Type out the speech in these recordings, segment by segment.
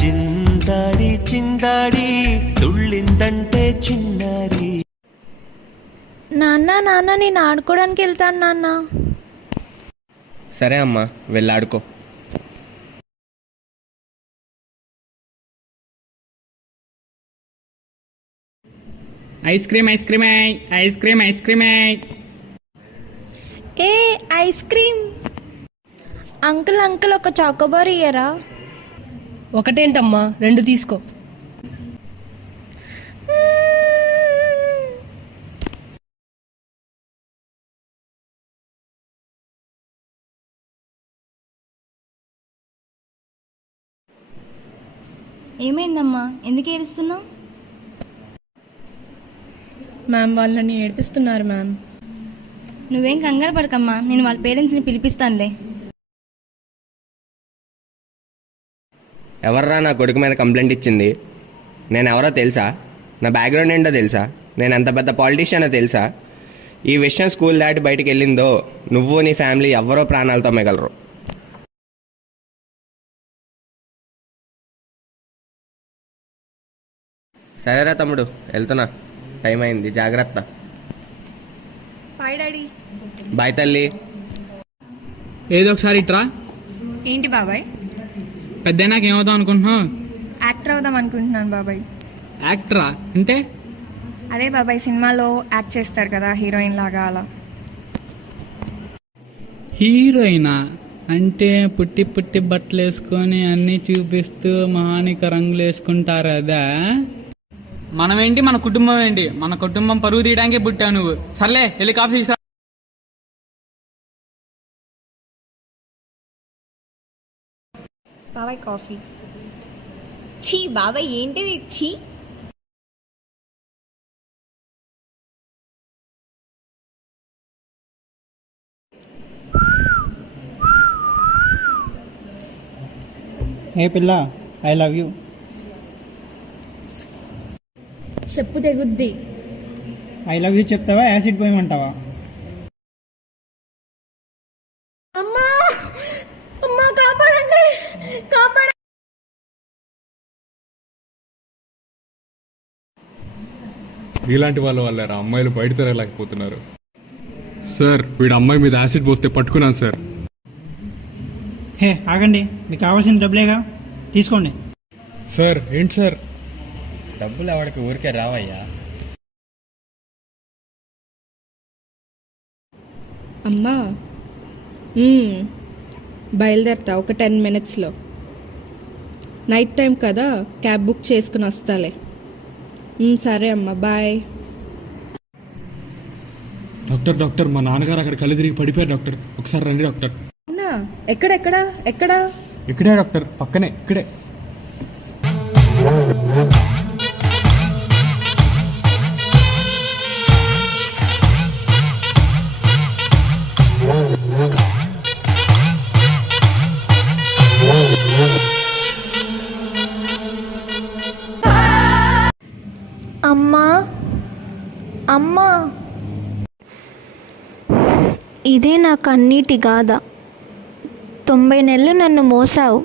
చిందాడి చిందాడి తుళ్ళిందంటే చిన్నారి. నాన్న నాన్న నేను ఆడుకోవడానికి వెళ్తాను నాన్న. సరే అమ్మా, వెళ్ళాడుకో. Ice cream ice cream ice cream ice cream. ఏ ఐస్ క్రీమ్. అంకుల్ అంకుల్ ఒక చాకోబార్ ఇయ్యరా? ఒకటేంటమ్మా, 2 తీసుకో. ఏమైందమ్మా, ఎందుకు ఏడుస్తున్నావు? మ్యామ్ వాళ్ళని ఏడిపిస్తున్నారు మ్యామ్. నువ్వేం కంగారు పడకమ్మా, నేను వాళ్ళ పేరెంట్స్ని పిలిపిస్తానులే. ఎవర్రా నా కొడుకు మీద కంప్లైంట్ ఇచ్చింది? నేను ఎవరో తెలుసా? నా బ్యాక్గ్రౌండ్ ఏంటో తెలుసా? నేను ఎంత పెద్ద పాలిటీషియనో తెలుసా? ఈ విషయం స్కూల్ దాటి బయటికి వెళ్ళిందో నువ్వు నీ ఫ్యామిలీ ఎవరో ప్రాణాలతో మిగలరు. సరేరా తమ్ముడు, వెళ్తున్నా, టైం అయింది, జాగ్రత్త. Bye daddy. బాయ్ తల్లి. ఏదో ఒకసారి ఇట్రా. ఏంటి బాబాయ్? పెద్ద నాకు ఏమవుతాం అనుకుంటున్నావు? యాక్టర్ అవుదాం అనుకుంటున్నాను బాబాయ్. యాక్టరా అంటే? అదే బాబాయ్, సినిమాలో యాక్ట్ చేస్తారు కదా హీరోయిన్ లాగా, అలా. హీరోయినా అంటే పుట్టి పుట్టి బట్టలు వేసుకొని అన్నీ చూపిస్తూ మహానిక రంగులు వేసుకుంటారు అదా? మనమేంటి, మన కుటుంబం ఏంటి? మన కుటుంబం పరువు తీయడానికే పుట్టావు నువ్వు. సర్లే, వెళ్ళి కాఫీ తీసుకురా. బాబాయ్ కాఫీ. ఛీ బాబాయ్, ఏంటిది ఛీ. ఏ పిల్ల, ఐ లవ్ యూ. చెప్పు తెగుద్ది. ఐ లవ్ యూ చెప్తావా, యాసిడ్ పోయమంటావా? అమ్మా అమ్మా, కాపాడండి, కాపాడండి. ఇలాంటి వాళ్ళ వల్లేరా అమ్మాయిలు బయట తిరగలేకపోతున్నారు. సార్, వీడు అమ్మాయి మీద యాసిడ్ పోస్తే పట్టుకున్నాను సార్. హే ఆగండి, మీకు కావాల్సిన డబ్బులేగా, తీసుకోండి. సార్ ఏంటి సార్? డబ్బులు ఎవరికి ఊరికే రావయ్యా. అమ్మా బయలుదేరతా ఒక 10 minutesలో. నైట్ టైం కదా, క్యాబ్ బుక్ చేసుకుని వస్తాలే. సరే అమ్మా, బాయ్. డాక్టర్ డాక్టర్, మా నాన్నగారు అక్కడ కళ్ళు తిరిగి పడిపోయారు డాక్టర్, ఒకసారి రండి డాక్టర్. అవునా? ఎక్కడెక్కడా ఎక్కడా? ఇక్కడే డాక్టర్, పక్కనే, ఇక్కడే. అమ్మా అమ్మా, ఇదే నా కన్నీటి గాథ. 90 నెలలు నన్ను మోసావు,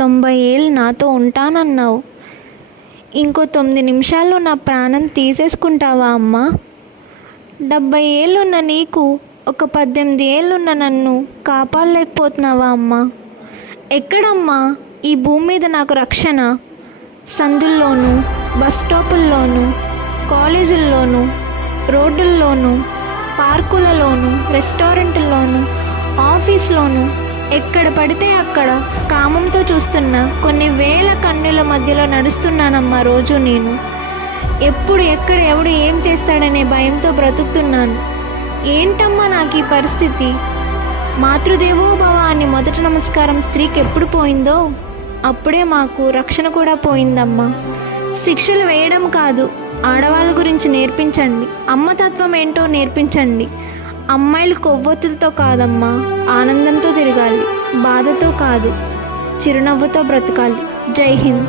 90 ఏళ్ళు నాతో ఉంటానన్నావు. ఇంకో 9 నిమిషాల్లో నా ప్రాణం తీసేసుకుంటావా అమ్మా? 70 ఏళ్ళున్న నీకు ఒక 18 ఏళ్ళున్న నన్ను కాపాడలేకపోతున్నావా అమ్మా? ఎక్కడమ్మా ఈ భూమి మీద నాకు రక్షణ? సందుల్లోనూ, బస్ స్టాపుల్లోనూ, కాలేజీల్లోనూ, రోడ్డుల్లోనూ, పార్కులలోనూ, రెస్టారెంట్ల్లోనూ, ఆఫీస్లోనూ, ఎక్కడ పడితే అక్కడ కామంతో చూస్తున్న కొన్ని వేల కన్నుల మధ్యలో నడుస్తున్నానమ్మా రోజు నేను. ఎప్పుడు ఎక్కడ ఎవడు ఏం చేస్తాడనే భయంతో బ్రతుకుతున్నాను. ఏంటమ్మా నాకు ఈ పరిస్థితి? మాతృదేవో భవ అని మొదటి నమస్కారం స్త్రీకి ఎప్పుడు పోయిందో అప్పుడే మాకు రక్షణ కూడా పోయిందమ్మా. శిక్షలు వేయడం కాదు, ఆడవాళ్ళ గురించి నేర్పించండి. అమ్మతత్వం ఏంటో నేర్పించండి. అమ్మాయిలు కొవ్వొత్తులతో కాదమ్మా, ఆనందంతో తిరగాలి. బాధతో కాదు, చిరునవ్వుతో బ్రతకాలి. జై హింద్.